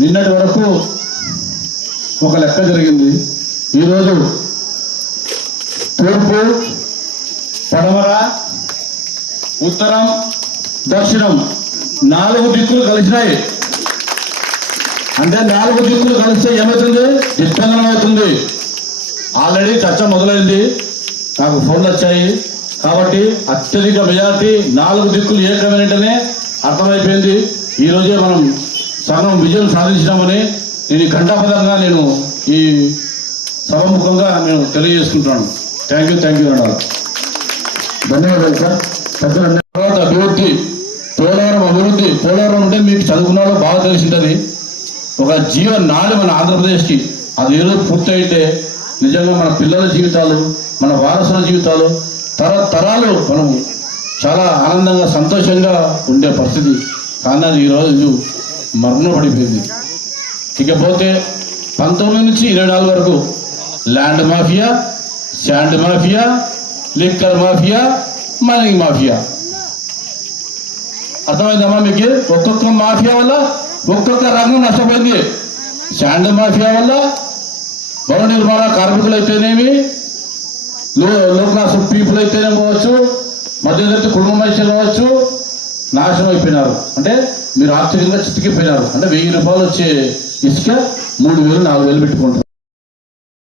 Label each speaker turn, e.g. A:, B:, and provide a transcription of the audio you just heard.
A: నిన్నటి వరకు ఒక లెక్క జరిగింది. ఈరోజు తూర్పు పడమర ఉత్తరం దక్షిణం నాలుగు దిక్కులు కలిసినాయి. అంటే నాలుగు దిక్కులు కలిస్తే ఏమవుతుంది? దిగ్బంధనం అవుతుంది. ఆల్రెడీ చర్చ మొదలైంది. నాకు ఫోన్లు వచ్చాయి. కాబట్టి అత్యధిక మెజార్టీ నాలుగు దిక్కులు ఏకమైనటనే అర్థమైపోయింది. ఈరోజే మనం సగం విజయం సాధించినామని నేను ఈ ఘంటాపదంగా నేను ఈ సభముఖంగా నేను తెలియజేసుకుంటున్నాను. థ్యాంక్ యూ థ్యాంక్ యూ అన్నారు ధన్యవాదాలు సార్ పెద్దలు తర్వాత అభివృద్ధి పోలవరం అభివృద్ధి పోలవరం అంటే మీకు చదువుకున్న వాళ్ళు బాగా తెలిసి ఉంటుంది ఒక జీవ నాడి మన ఆంధ్రప్రదేశ్కి అది ఈరోజు పూర్తయితే నిజంగా మన పిల్లల జీవితాలు మన వారసుల జీవితాలు తరతరాలు మనం చాలా ఆనందంగా సంతోషంగా ఉండే పరిస్థితి. కానీ అది ఈరోజు మరణం పడిపోయింది. ఇకపోతే పంతొమ్మిది నుంచి ఇరవై నాలుగు వరకు land mafia sand mafia liquor mafia mining mafia. అర్థమైందమ్మా మీకు? ఒక్కొక్క మాఫియా వల్ల ఒక్కొక్క రంగం నష్టపోయింది. శాండ్ మాఫియా వల్ల భవన నిర్మాణ కార్మికులు అయితేనేమి లో క్లాస్ పీపుల్ అయితేనే కావచ్చు మధ్యతరగతి కుటుంబ మనుషులు కావచ్చు నాశనం అయిపోయినారు. అంటే మీరు ఆర్థికంగా చితికిపోయినారు. అంటే వెయ్యి రూపాయలు వచ్చే ఇసుక మూడు వేలు నాలుగు వేలు పెట్టుకుంటారు